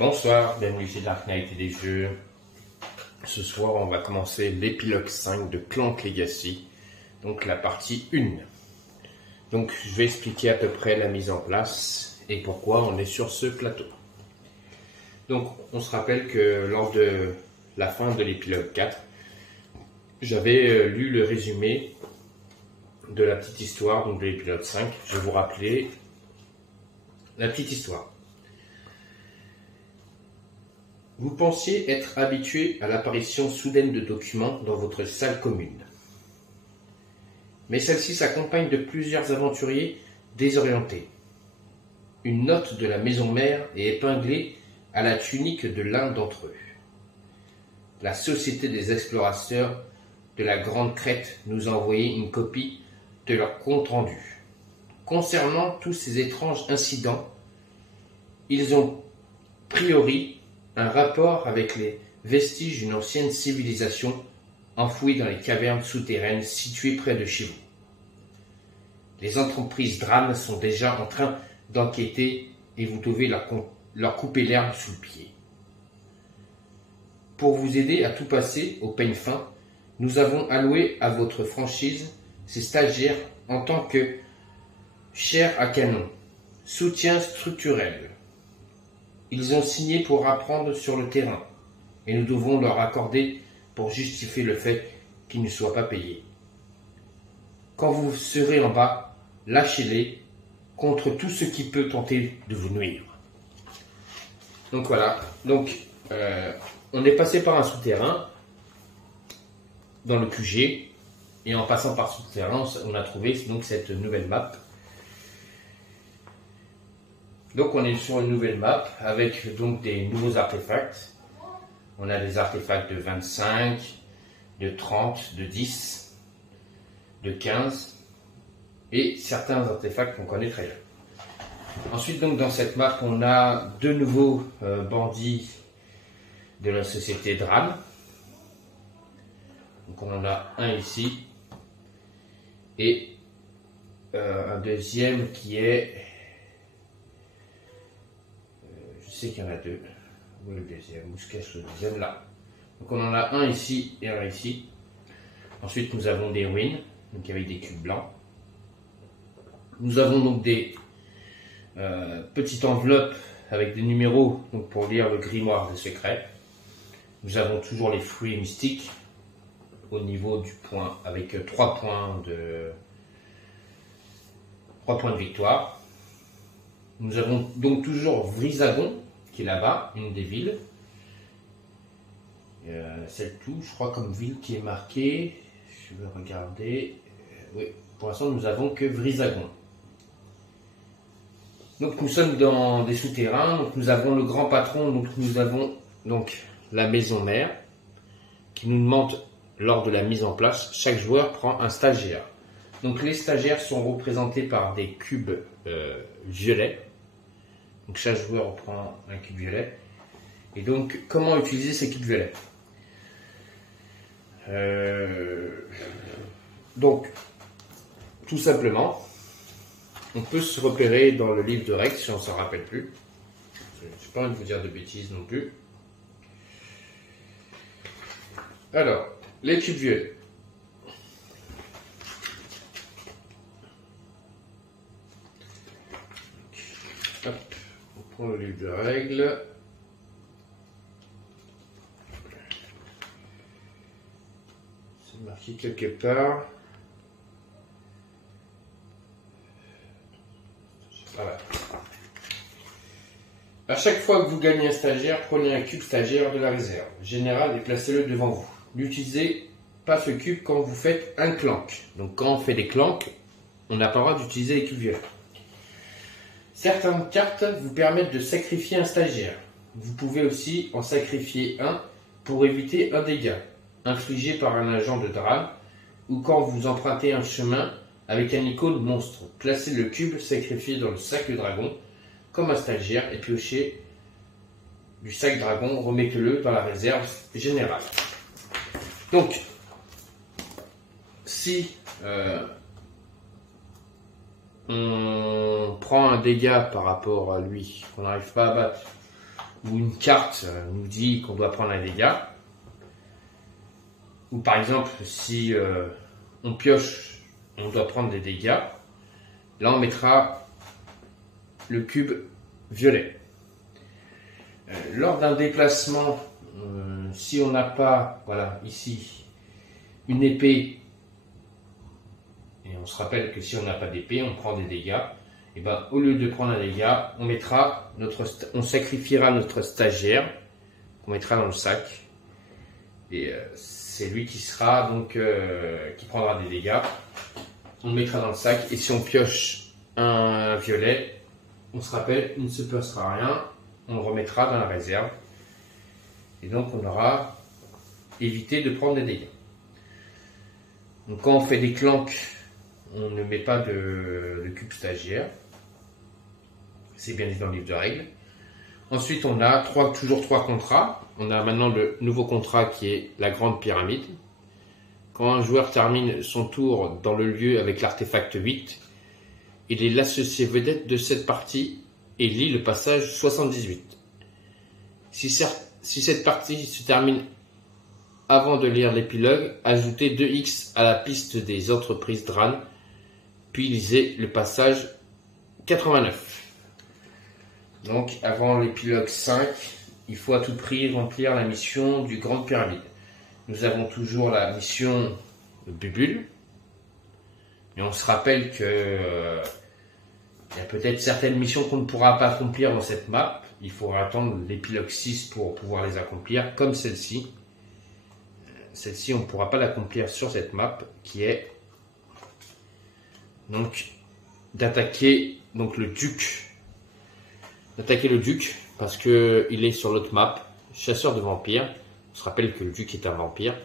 Bonsoir, bienvenue chez Dark Knight et des jeux. Ce soir, on va commencer l'épilogue 5 de Clank Legacy, donc la partie 1. Donc, je vais expliquer à peu près la mise en place et pourquoi on est sur ce plateau. Donc, on se rappelle que lors de la fin de l'épilogue 4, j'avais lu le résumé de la petite histoire, donc de l'épilogue 5. Je vais vous rappeler la petite histoire. Vous pensiez être habitué à l'apparition soudaine de documents dans votre salle commune. Mais celle-ci s'accompagne de plusieurs aventuriers désorientés. Une note de la maison mère est épinglée à la tunique de l'un d'entre eux. La Société des explorateurs de la Grande Crête nous a envoyé une copie de leur compte-rendu. Concernant tous ces étranges incidents, ils ont priori un rapport avec les vestiges d'une ancienne civilisation enfouie dans les cavernes souterraines situées près de chez vous. Les entreprises Dram sont déjà en train d'enquêter et vous devez leur couper l'herbe sous le pied. Pour vous aider à tout passer au peigne fin, nous avons alloué à votre franchise ces stagiaires en tant que chair à canon, soutien structurel. Ils ont signé pour apprendre sur le terrain, et nous devons leur accorder pour justifier le fait qu'ils ne soient pas payés. Quand vous serez en bas, lâchez-les contre tout ce qui peut tenter de vous nuire. Donc voilà, on est passé par un souterrain dans le QG, et en passant par souterrain, on a trouvé donc cette nouvelle map. Donc on est sur une nouvelle map avec donc des nouveaux artefacts. On a des artefacts de 25, de 30, de 10, de 15 et certains artefacts qu'on connaît très bien. Ensuite donc dans cette map on a deux nouveaux bandits de la société Dram. Donc on en a un ici et un deuxième qui est... Je sais qu'il y en a deux. Où est le deuxième? Où se cache le deuxième? Là. Donc on en a un ici et un ici. Ensuite nous avons des ruines, donc avec des cubes blancs. Nous avons donc des petites enveloppes avec des numéros donc pour lire le grimoire des secrets. Nous avons toujours les fruits mystiques au niveau du point avec 3 points de victoire. Nous avons donc toujours Vrisagon, qui est là-bas, une des villes. C'est tout, je crois, comme ville qui est marquée. Je vais regarder. Oui, pour l'instant, nous n'avons que Vrisagon. Donc, nous sommes dans des souterrains. Donc, nous avons le grand patron. Donc, nous avons donc la maison mère qui nous demande, lors de la mise en place, chaque joueur prend un stagiaire. Donc, les stagiaires sont représentés par des cubes violets. Donc chaque joueur prend un cube violet. Et donc, comment utiliser ces cubes violets? Donc, tout simplement, on peut se repérer dans le livre de règles si on ne s'en rappelle plus. Je n'ai pas envie de vous dire de bêtises non plus. Alors, les cubes violets. Hop. On prend le livre de règles. C'est marqué quelque part. Voilà. À chaque fois que vous gagnez un stagiaire, prenez un cube stagiaire de la réserve générale et placez-le devant vous. N'utilisez pas ce cube quand vous faites un clank. Donc quand on fait des clanks, on n'a pas le droit d'utiliser les cubes violets. Certaines cartes vous permettent de sacrifier un stagiaire. Vous pouvez aussi en sacrifier un pour éviter un dégât infligé par un agent de Dram ou quand vous empruntez un chemin avec un icône monstre. Placez le cube sacrifié dans le sac de dragon comme un stagiaire et piochez du sac dragon, remettez-le dans la réserve générale. Donc, si on prend un dégât par rapport à lui, qu'on n'arrive pas à battre, où une carte nous dit qu'on doit prendre un dégât, ou par exemple si on pioche, on doit prendre des dégâts, là on mettra le cube violet. Lors d'un déplacement, si on n'a pas, voilà, ici, une épée, et on se rappelle que si on n'a pas d'épée, on prend des dégâts, et ben au lieu de prendre un dégât, on sacrifiera notre stagiaire, qu'on mettra dans le sac, et c'est lui qui sera donc qui prendra des dégâts. On le mettra dans le sac, et si on pioche un violet, on se rappelle, il ne se passera rien, on le remettra dans la réserve. Et donc on aura évité de prendre des dégâts. Donc quand on fait des clanques, on ne met pas de cube stagiaire. C'est bien dit dans le livre de règles. Ensuite on a toujours trois contrats. On a maintenant le nouveau contrat qui est la grande pyramide. Quand un joueur termine son tour dans le lieu avec l'artefact 8, il est l'associé vedette de cette partie et lit le passage 78. Si cette partie se termine avant de lire l'épilogue, ajoutez 2x à la piste des entreprises Dran, puis lisez le passage 89. Donc avant l'épilogue 5, il faut à tout prix remplir la mission du Grande Pyramide. Nous avons toujours la mission de Bubule, mais on se rappelle que il y a peut-être certaines missions qu'on ne pourra pas accomplir dans cette map. Il faudra attendre l'épilogue 6 pour pouvoir les accomplir, comme celle-ci. Celle-ci, on ne pourra pas l'accomplir sur cette map, qui est donc d'attaquer donc le duc. D'attaquer le duc, parce qu'il est sur l'autre map, chasseur de vampires. On se rappelle que le duc est un vampire.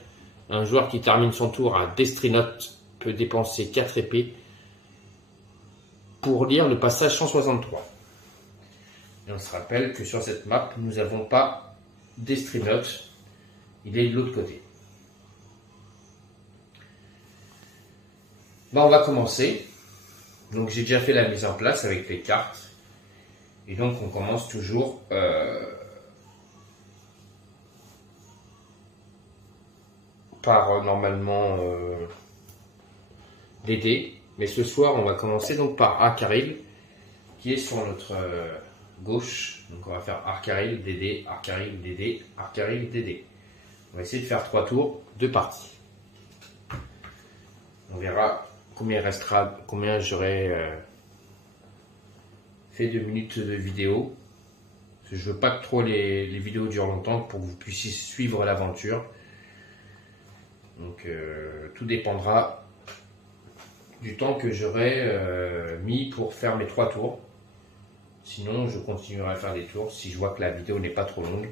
Un joueur qui termine son tour à Destrinote peut dépenser 4 épées pour lire le passage 163. Et on se rappelle que sur cette map, nous n'avons pas Destrinote, il est de l'autre côté. Bon, on va commencer. Donc j'ai déjà fait la mise en place avec les cartes. Et donc on commence toujours par normalement les dés. Mais ce soir, on va commencer donc par Arcaril, qui est sur notre gauche. Donc on va faire Arcaril, DD, Arcaril, DD, Arcaril, DD. On va essayer de faire 3 tours, 2 parties. On verra combien il restera, combien j'aurai fait de minutes de vidéo. Parce que je veux pas que trop les vidéos durent longtemps pour que vous puissiez suivre l'aventure. Donc tout dépendra du temps que j'aurai mis pour faire mes 3 tours. Sinon, je continuerai à faire des tours si je vois que la vidéo n'est pas trop longue.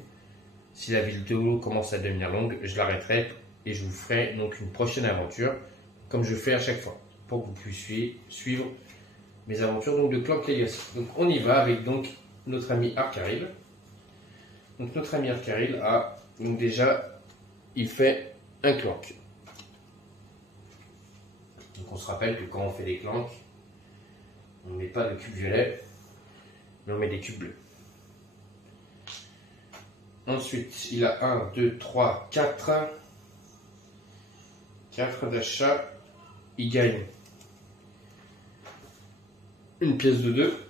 Si la vidéo commence à devenir longue, je l'arrêterai et je vous ferai donc une prochaine aventure, comme je fais à chaque fois, pour que vous puissiez suivre mes aventures donc, de Clank Legacy. Donc on y va avec donc notre ami Arcaril. Donc notre ami Arcaril a donc déjà, il fait un clank. Donc on se rappelle que quand on fait des clanks, on ne met pas de cube violet, mais on met des cubes bleus. Ensuite, il a 1, 2, 3, 4. 4 d'achat. Il gagne une pièce de 2.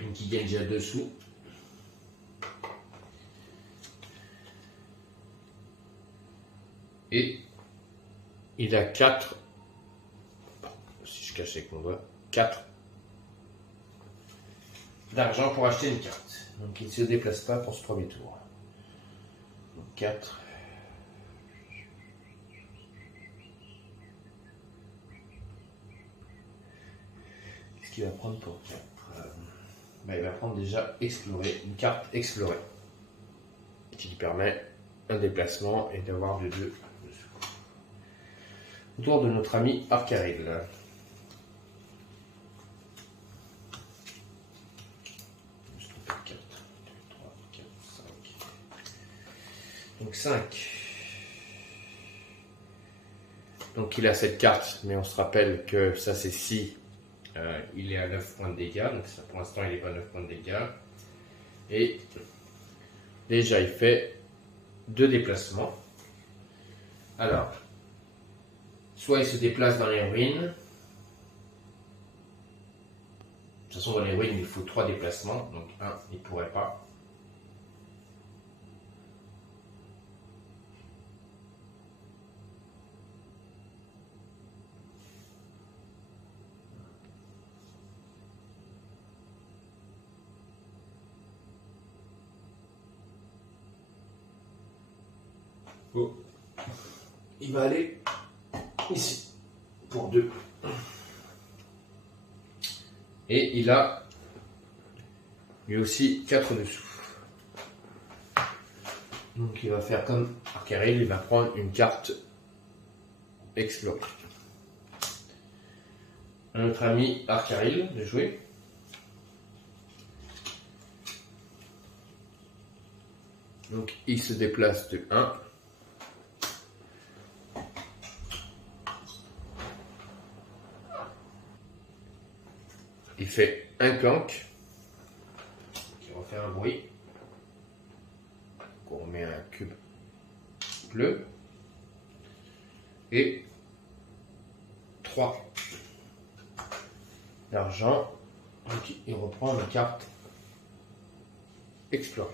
Une qui gagne déjà 2 sous. Et il a 4. Si je cache avec mon doigt, 4 d'argent pour acheter une carte. Donc il ne se déplace pas pour ce premier tour. Donc 4. Qu'est-ce qu'il va prendre pour 4 il va prendre déjà explorer, une carte explorer. Qui lui permet un déplacement et d'avoir de 2 dessous. Autour de notre ami Arcaril. Donc 5. Donc il a cette carte, mais on se rappelle que ça c'est si il est à 9 points de dégâts. Donc ça, pour l'instant il n'est pas à 9 points de dégâts. Et déjà il fait 2 déplacements. Alors, soit il se déplace dans les ruines. De toute façon, dans les ruines, il faut 3 déplacements. Donc 1, il ne pourrait pas. Oh. Il va aller ici pour 2. Et il a lui aussi 4 dessous. Donc il va faire comme Arcaril, il va prendre une carte explore. Notre ami Arcaril de jouer. Donc il se déplace de 1. Il fait un clank qui refait un bruit. Donc on met un cube bleu et 3 d'argent. Donc il reprend la carte explore.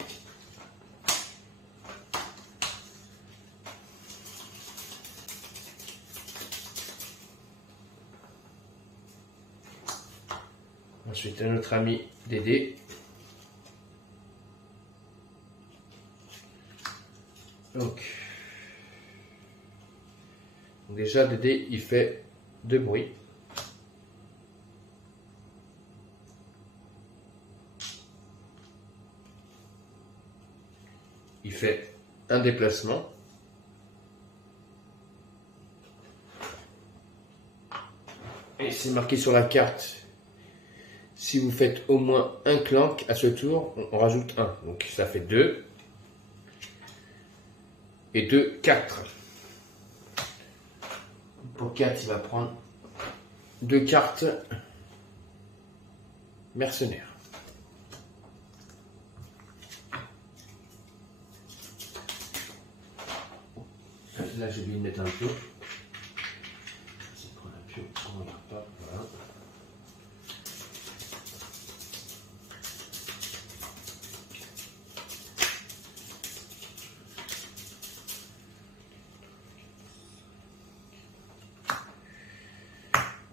Ensuite, notre ami Dédé. Donc, déjà, Dédé, il fait 2 bruits. Il fait un déplacement. Et c'est marqué sur la carte. Si vous faites au moins un clank à ce tour, on rajoute 1. Donc ça fait 2. Et 2, 4. Pour 4, il va prendre 2 cartes mercenaires. Là, j'ai oublié de mettre un pion. Si on prend un pion, on ne regarde pas. Voilà.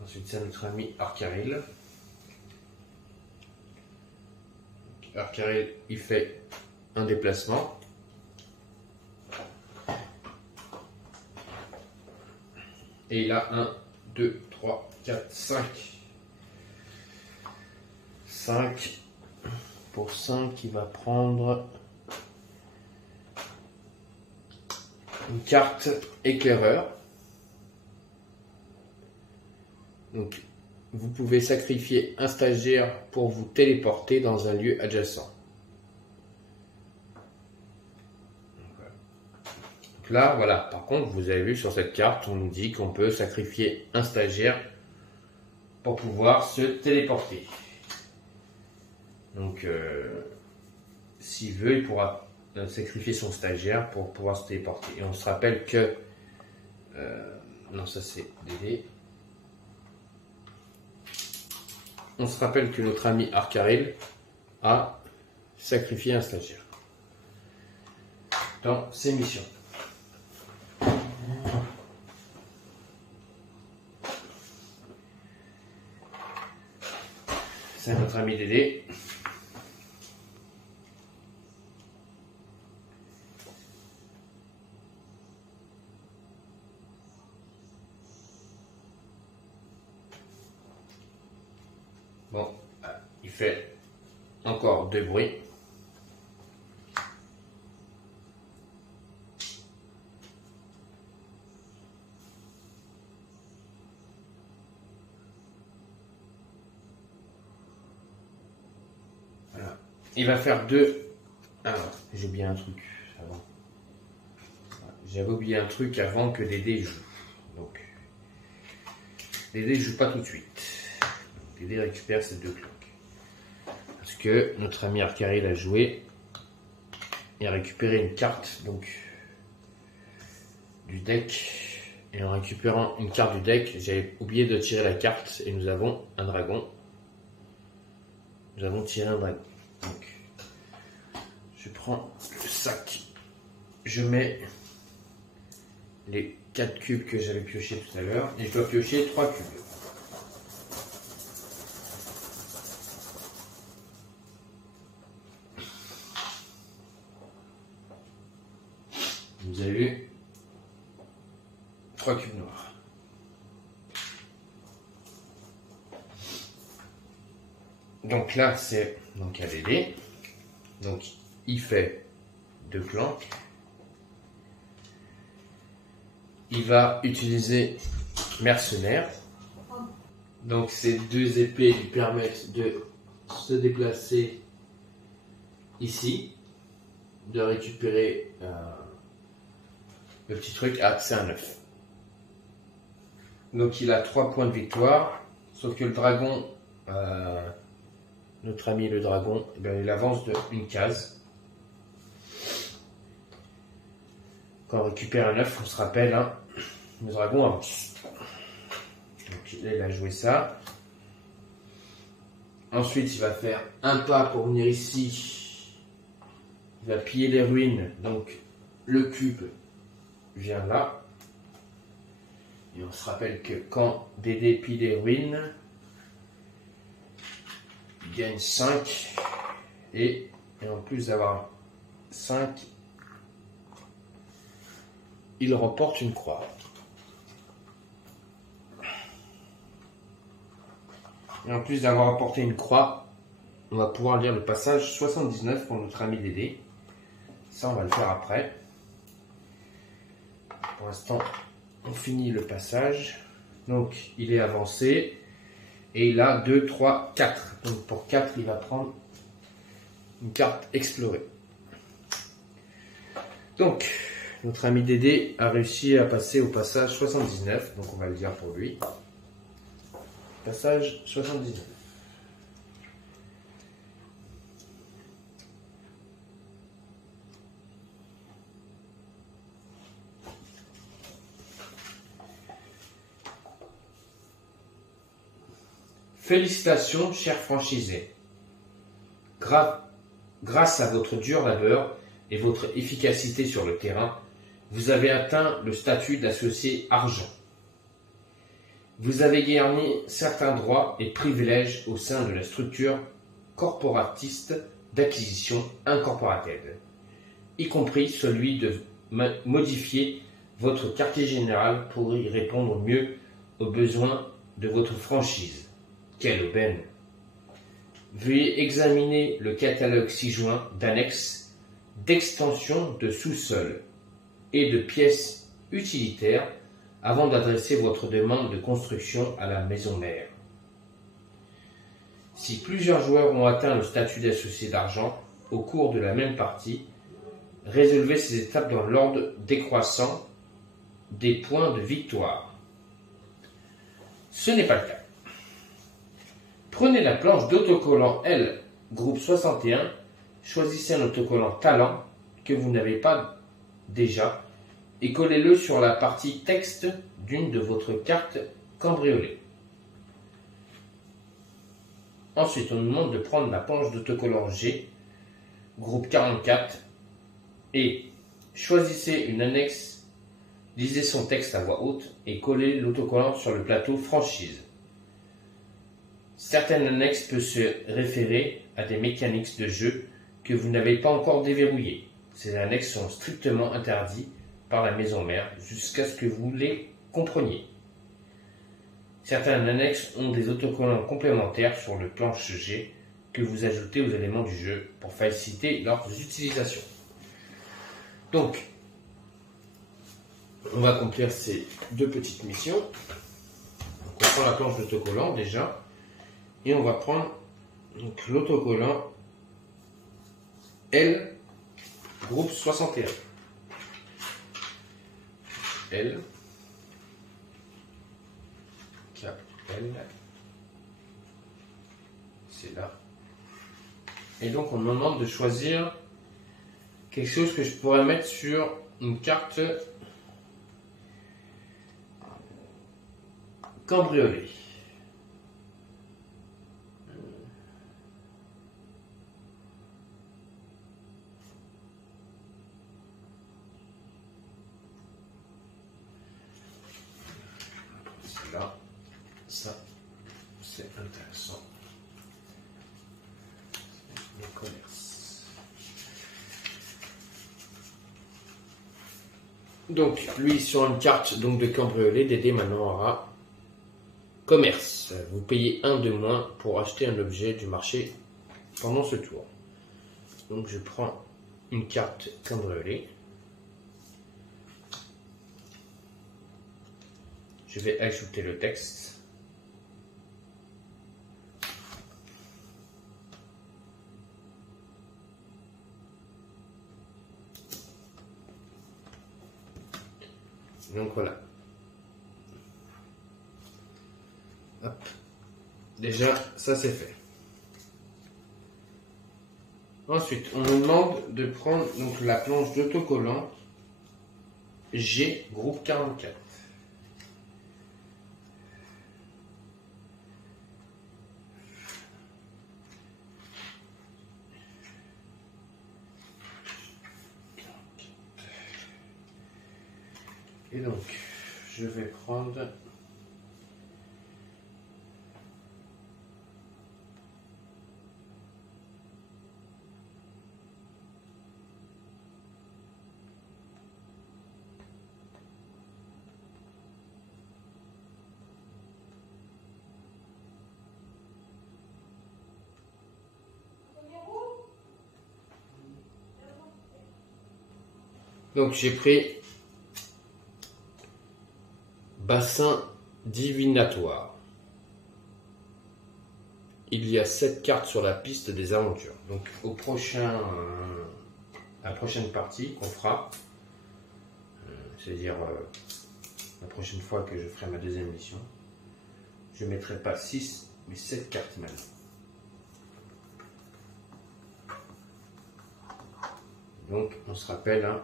Ensuite, c'est notre ami Arcaril. Arcaril, il fait un déplacement. Et il a 1, 2, 3, 4, 5. 5. Pour 5, il va prendre une carte éclaireur. Donc, vous pouvez sacrifier un stagiaire pour vous téléporter dans un lieu adjacent. Donc là, voilà. Par contre, vous avez vu sur cette carte, on nous dit qu'on peut sacrifier un stagiaire pour pouvoir se téléporter. Donc, s'il veut, il pourra sacrifier son stagiaire pour pouvoir se téléporter. Et on se rappelle que... non, ça c'est Dédé. On se rappelle que notre ami Arcaril a sacrifié un stagiaire dans ses missions. C'est notre ami Dédé. Bon, il fait encore 2 bruits. Voilà. Il va faire 2. Alors, j'ai oublié un truc avant. J'avais oublié un truc avant que Dédé joue. Donc, Dédé ne joue pas tout de suite. Dédé récupère ces 2 cloques. Parce que notre ami Arcaril a joué et récupérer une carte donc du deck. Et en récupérant une carte du deck, j'avais oublié de tirer la carte et nous avons un dragon. Nous avons tiré un dragon. Donc, je prends le sac, je mets les 4 cubes que j'avais pioché tout à l'heure et je dois piocher 3 cubes. Vous avez vu 3 cubes noirs. Donc là, c'est donc ADD. Donc il fait 2 planques. Il va utiliser mercenaire. Donc ces 2 épées lui permettent de se déplacer ici, de récupérer le petit truc. Ah, c'est un 9. Donc il a 3 points de victoire. Sauf que le dragon, notre ami le dragon, il avance de une case. Quand on récupère un 9, on se rappelle, hein, le dragon avance. Donc il a joué ça. Ensuite, il va faire un pas pour venir ici. Il va piller les ruines. Donc le cube vient là. Et on se rappelle que quand Dédé pille les ruines, il gagne 5. Et en plus d'avoir 5, il remporte une croix. Et en plus d'avoir apporté une croix, on va pouvoir lire le passage 79 pour notre ami Dédé. Ça, on va le faire après. Pour l'instant, on finit le passage. Donc, il est avancé. Et il a 2, 3, 4. Donc, pour 4, il va prendre une carte explorée. Donc, notre ami Dédé a réussi à passer au passage 79. Donc, on va le dire pour lui. Passage 79. Félicitations, chers franchisés. Grâce à votre dur labeur et votre efficacité sur le terrain, vous avez atteint le statut d'associé argent. Vous avez gagné certains droits et privilèges au sein de la structure corporatiste d'acquisition Incorporated, y compris celui de modifier votre quartier général pour y répondre mieux aux besoins de votre franchise. Quelle aubaine! Veuillez examiner le catalogue ci-joint d'annexes, d'extensions de sous-sol et de pièces utilitaires avant d'adresser votre demande de construction à la maison mère. Si plusieurs joueurs ont atteint le statut d'associé d'argent au cours de la même partie, résolvez ces étapes dans l'ordre décroissant des points de victoire. Ce n'est pas le cas. Prenez la planche d'autocollant L, groupe 61, choisissez un autocollant talent que vous n'avez pas déjà et collez-le sur la partie texte d'une de votre carte cambriolée. Ensuite, on nous demande de prendre la planche d'autocollant G, groupe 44, et choisissez une annexe, lisez son texte à voix haute et collez l'autocollant sur le plateau franchise. Certaines annexes peuvent se référer à des mécaniques de jeu que vous n'avez pas encore déverrouillées. Ces annexes sont strictement interdites par la maison mère jusqu'à ce que vous les compreniez. Certaines annexes ont des autocollants complémentaires sur le planche G que vous ajoutez aux éléments du jeu pour faciliter leur utilisation. Donc, on va accomplir ces 2 petites missions. Donc, on prend la planche d'autocollant déjà et on va prendre l'autocollant L, groupe 61. L, cap L, c'est là. Et donc on me demande de choisir quelque chose que je pourrais mettre sur une carte cambriolée. Là, ça, c'est intéressant. Le commerce. Donc, lui, sur une carte donc, de cambriolé, Dédé maintenant aura commerce. Vous payez 1 de moins pour acheter un objet du marché pendant ce tour. Donc, je prends une carte cambriolée. Je vais ajouter le texte. Donc voilà. Hop. Déjà, ça c'est fait. Ensuite, on nous demande de prendre donc, la planche d'autocollant G groupe 44. Et donc, je vais prendre donc j'ai pris bassin divinatoire. Il y a 7 cartes sur la piste des aventures. Donc au prochain, la prochaine partie qu'on fera, c'est-à-dire la prochaine fois que je ferai ma deuxième mission, je ne mettrai pas 6 mais 7 cartes maintenant. Donc on se rappelle, hein.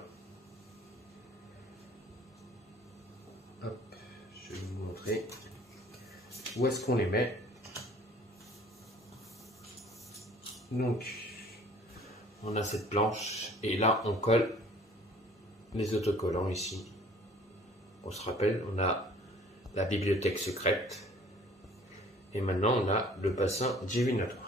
Hop, je vais vous montrer où est-ce qu'on les met. Donc on a cette planche et là on colle les autocollants ici. On se rappelle, on a la bibliothèque secrète et maintenant on a le bassin divinatoire.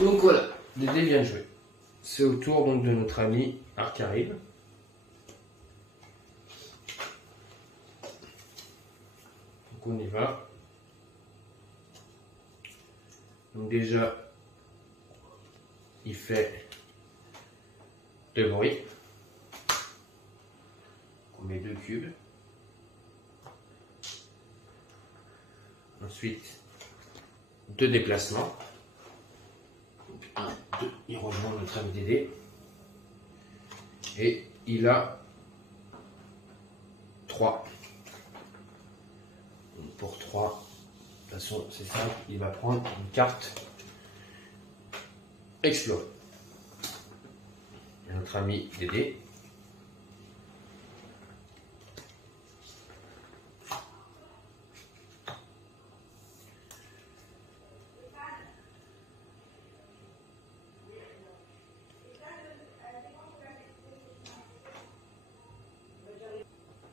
Donc voilà, Dédé vient de jouer. C'est au tour donc de notre ami Arcaril. Donc on y va. Donc déjà, il fait de bruit. On met 2 cubes. Ensuite, 2 déplacements. 1, 2, il rejoint notre ami Dédé. Et il a 3. Donc pour 3, de toute façon c'est simple, il va prendre une carte explorer. Et notre ami Dédé.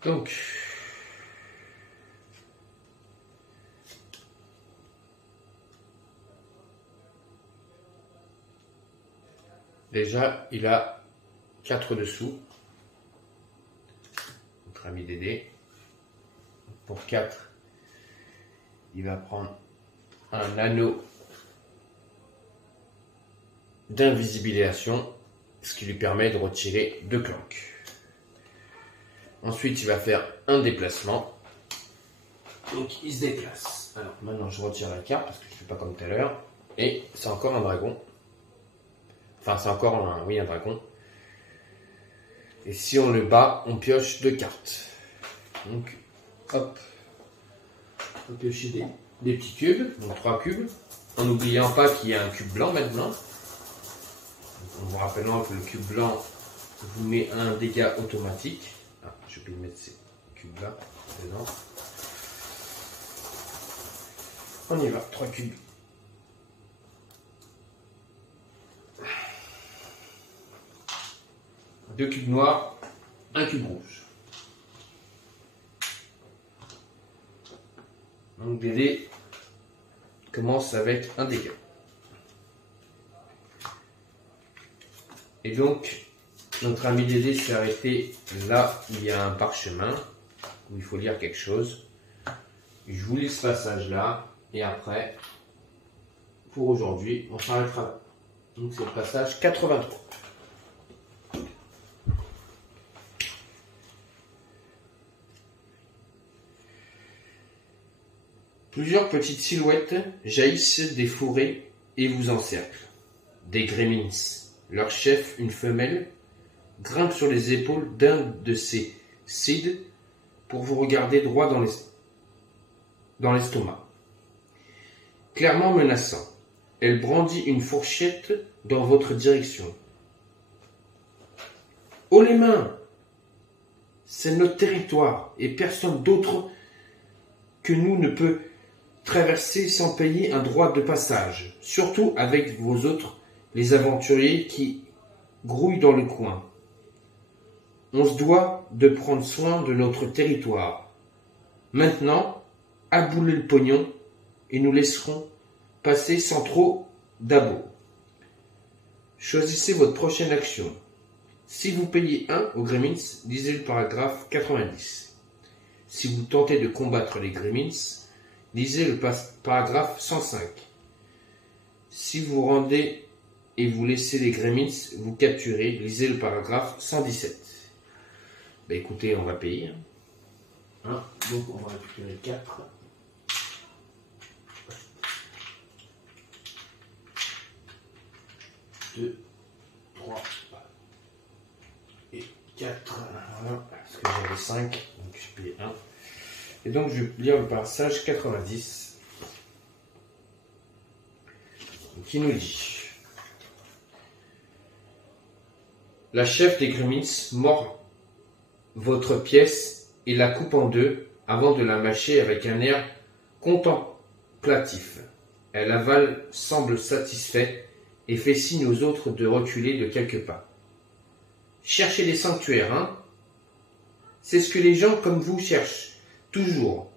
Donc, déjà, il a 4 dessous. Notre ami Dédé. Pour 4, il va prendre un anneau d'invisibilisation, ce qui lui permet de retirer 2 clanques. Ensuite, il va faire un déplacement. Donc, il se déplace. Alors, maintenant, je retire la carte parce que je ne fais pas comme tout à l'heure. Et c'est encore un dragon. Enfin, c'est encore un dragon. Et si on le bat, on pioche 2 cartes. Donc, hop. On peut piocher des petits cubes, donc 3 cubes. En n'oubliant pas qu'il y a un cube blanc maintenant. En vous rappelant que le cube blanc vous met un dégât automatique. Ah, je peux mettre ces cubes-là dedans. On y va, 3 cubes. Deux cubes noirs, un cube rouge. Donc Dédé commence avec un dégât. Et donc, notre ami Dédé s'est arrêté là où il y a un parchemin, où il faut lire quelque chose. Je vous lis ce passage-là, et après, pour aujourd'hui, on s'arrêtera là. Donc c'est le passage 83. Plusieurs petites silhouettes jaillissent des fourrés et vous encerclent. Des gremlins, leur chef, une femelle, grimpe sur les épaules d'un de ces cides pour vous regarder droit dans l'estomac. Clairement menaçant, elle brandit une fourchette dans votre direction. Haut les mains! C'est notre territoire et personne d'autre que nous ne peut traverser sans payer un droit de passage, surtout avec vos autres, les aventuriers qui grouillent dans le coin. On se doit de prendre soin de notre territoire. Maintenant, aboulez le pognon et nous laisserons passer sans trop d'abos. Choisissez votre prochaine action. Si vous payez 1 aux Gremlins, lisez le paragraphe 90. Si vous tentez de combattre les Gremlins, lisez le paragraphe 105. Si vous rendez et vous laissez les Gremlins vous capturer, lisez le paragraphe 117. Ben écoutez, on va payer. Hein, donc on va récupérer 4. Deux, 3 et 4. Voilà, parce que j'avais 5, donc je paye 1. Et donc je vais lire le passage 90 qui nous dit: La chef des Gremlins mord votre pièce et la coupe en deux avant de la mâcher avec un air contemplatif. Elle avale, semble satisfaite et fait signe aux autres de reculer de quelques pas. Cherchez des sanctuaires, hein? C'est ce que les gens comme vous cherchent. Toujours.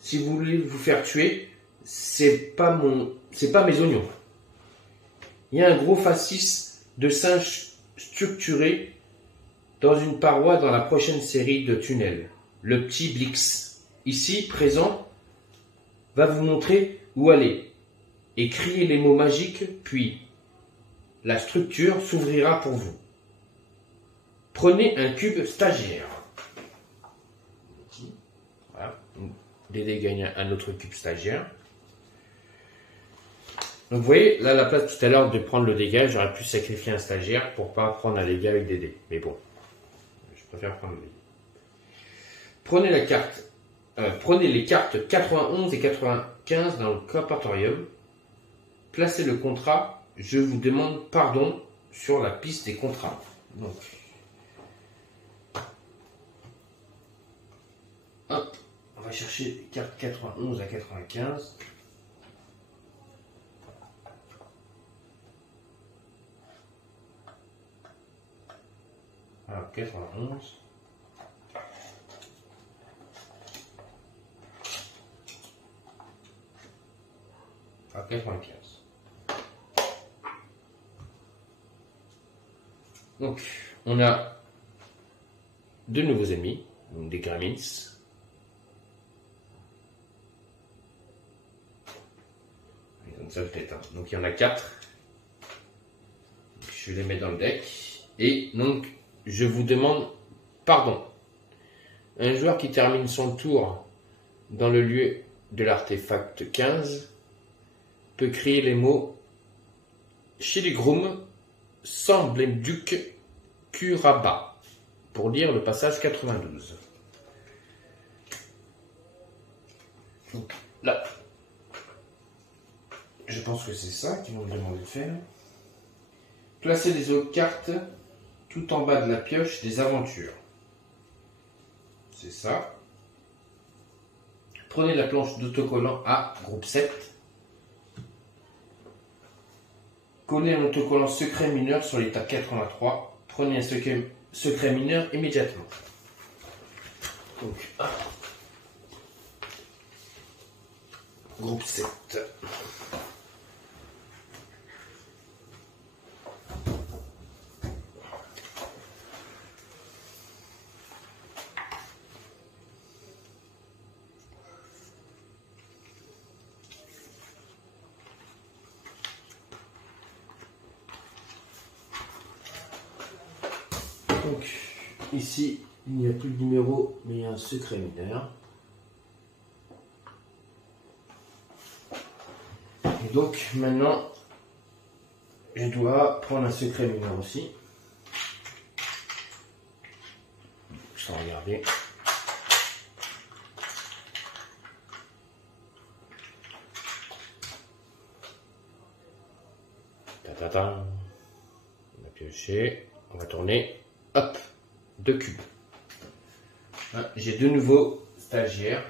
Si vous voulez vous faire tuer, c'est pas mes oignons. Il y a un gros fascisme de singes structuré dans une paroi dans la prochaine série de tunnels. Le petit Blix, ici présent, va vous montrer où aller et crier les mots magiques, puis la structure s'ouvrira pour vous. Prenez un cube stagiaire. Voilà. Dédé gagne un autre cube stagiaire. Donc vous voyez, là, à la place tout à l'heure de prendre le dégât, j'aurais pu sacrifier un stagiaire pour pas prendre un dégât avec Dédé. Mais bon, je préfère prendre le dégât. Prenez les cartes 91 et 95 dans le répertorium. Placez le contrat. Je vous demande pardon sur la piste des contrats. Donc, hop, on va chercher les cartes 91 à 95. Alors, 91. À 95. Donc, on a deux nouveaux ennemis, donc des Gremlins. Donc ça, je l'éteins. Donc il y en a 4. je les mets dans le deck. Et donc, je vous demande pardon. Un joueur qui termine son tour dans le lieu de l'artefact 15 peut crier les mots Chiligrum, Semblemduc, Kuraba pour lire le passage 92. Donc là, je pense que c'est ça qu'ils vont me demander de faire. Placez les autres cartes tout en bas de la pioche des aventures. C'est ça. Prenez la planche d'autocollant A, groupe 7. Collez un autocollant secret mineur sur l'étape 83. Prenez un secret mineur immédiatement. Donc, groupe 7. Donc, ici, il n'y a plus de numéro, mais il y a un secret mineur. Et donc, maintenant, je dois prendre un secret mineur aussi. Sans regarder. Ta-ta-ta. On va piocher. On va tourner. Hop, 2 cubes. J'ai 2 nouveaux stagiaires.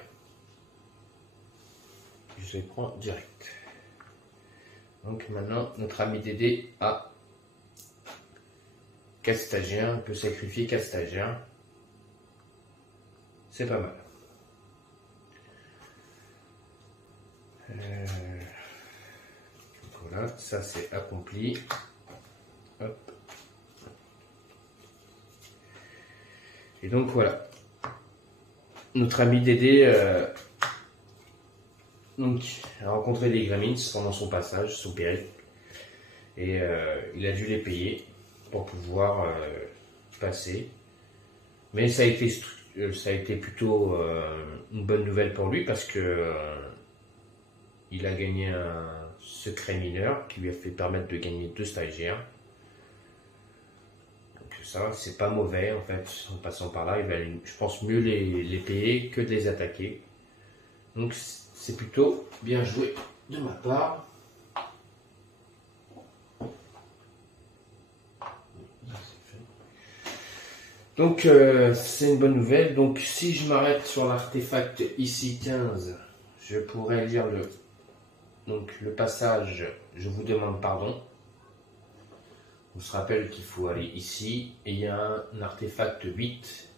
Je les prends direct. Donc maintenant, notre ami Dédé a 4 stagiaires. On peut sacrifier 4 stagiaires. C'est pas mal. Voilà, ça c'est accompli. Hop. Et donc voilà, notre ami Dédé donc, a rencontré des gremlins pendant son passage, son périple, et il a dû les payer pour pouvoir passer. Mais ça a été plutôt une bonne nouvelle pour lui parce que il a gagné un secret mineur qui lui a fait permettre de gagner 2 stagiaires. Ça, c'est pas mauvais en fait, en passant par là, il va, je pense, mieux les payer que de les attaquer. Donc c'est plutôt bien joué de ma part. Donc c'est une bonne nouvelle. Donc si je m'arrête sur l'artefact ici 15, je pourrais lire le passage Je vous demande pardon. On se rappelle qu'il faut aller ici, et il y a un artefact 8.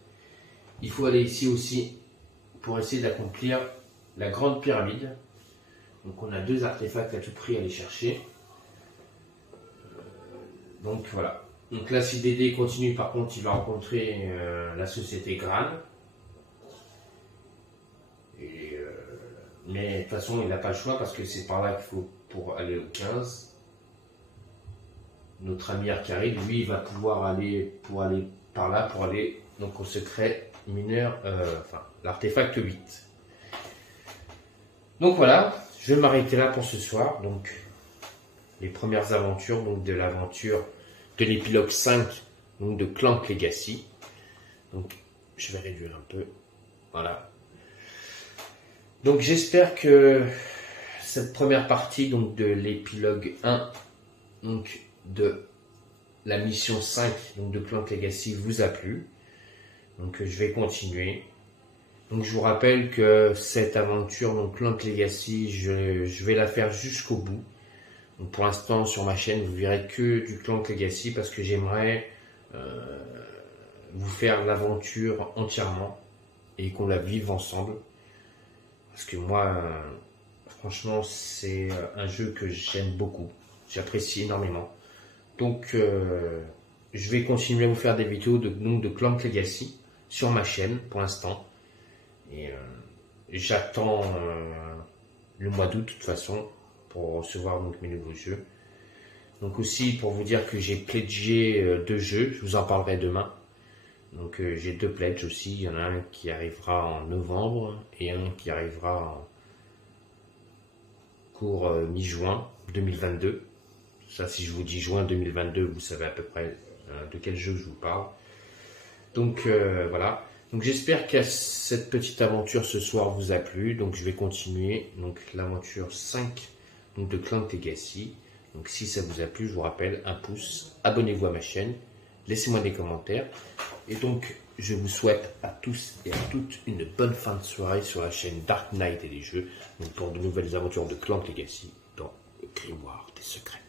Il faut aller ici aussi pour essayer d'accomplir la grande pyramide. Donc on a 2 artefacts à tout prix à aller chercher. Donc voilà. Donc là si Dédé continue, par contre il va rencontrer la société Gran. Mais de toute façon il n'a pas le choix parce que c'est par là qu'il faut pour aller au 15. Notre ami Arcari, lui, il va pouvoir aller par là pour aller donc au secret mineur, l'artefact 8. Donc voilà, je vais m'arrêter là pour ce soir. Donc les premières aventures, donc de l'aventure de l'épilogue 5, donc de Clank Legacy. Donc je vais réduire un peu. Voilà. Donc j'espère que cette première partie donc de l'épilogue 1, donc de la mission 5 donc de Clank Legacy vous a plu. Donc je vais continuer. Donc je vous rappelle que cette aventure donc Clank Legacy, je vais la faire jusqu'au bout. Donc pour l'instant sur ma chaîne vous verrez que du Clank Legacy parce que j'aimerais vous faire l'aventure entièrement et qu'on la vive ensemble. Parce que moi franchement c'est un jeu que j'aime beaucoup, j'apprécie énormément. Donc, je vais continuer à vous faire des vidéos de Clank Legacy sur ma chaîne pour l'instant. Et j'attends le mois d'août de toute façon pour recevoir donc mes nouveaux jeux. Donc aussi pour vous dire que j'ai pledgé 2 jeux, je vous en parlerai demain. Donc j'ai 2 pledges aussi, il y en a un qui arrivera en novembre et un qui arrivera en cours mi-juin 2022. Ça, si je vous dis juin 2022, vous savez à peu près de quel jeu je vous parle. Donc voilà. Donc j'espère que cette petite aventure ce soir vous a plu. Donc je vais continuer. Donc l'aventure 5 donc, de Clan Legacy. Donc si ça vous a plu, je vous rappelle, un pouce, abonnez-vous à ma chaîne, laissez-moi des commentaires. Et donc je vous souhaite à tous et à toutes une bonne fin de soirée sur la chaîne Dark Knight et les jeux. Donc pour de nouvelles aventures de Clan Legacy dans le grimoire des secrets.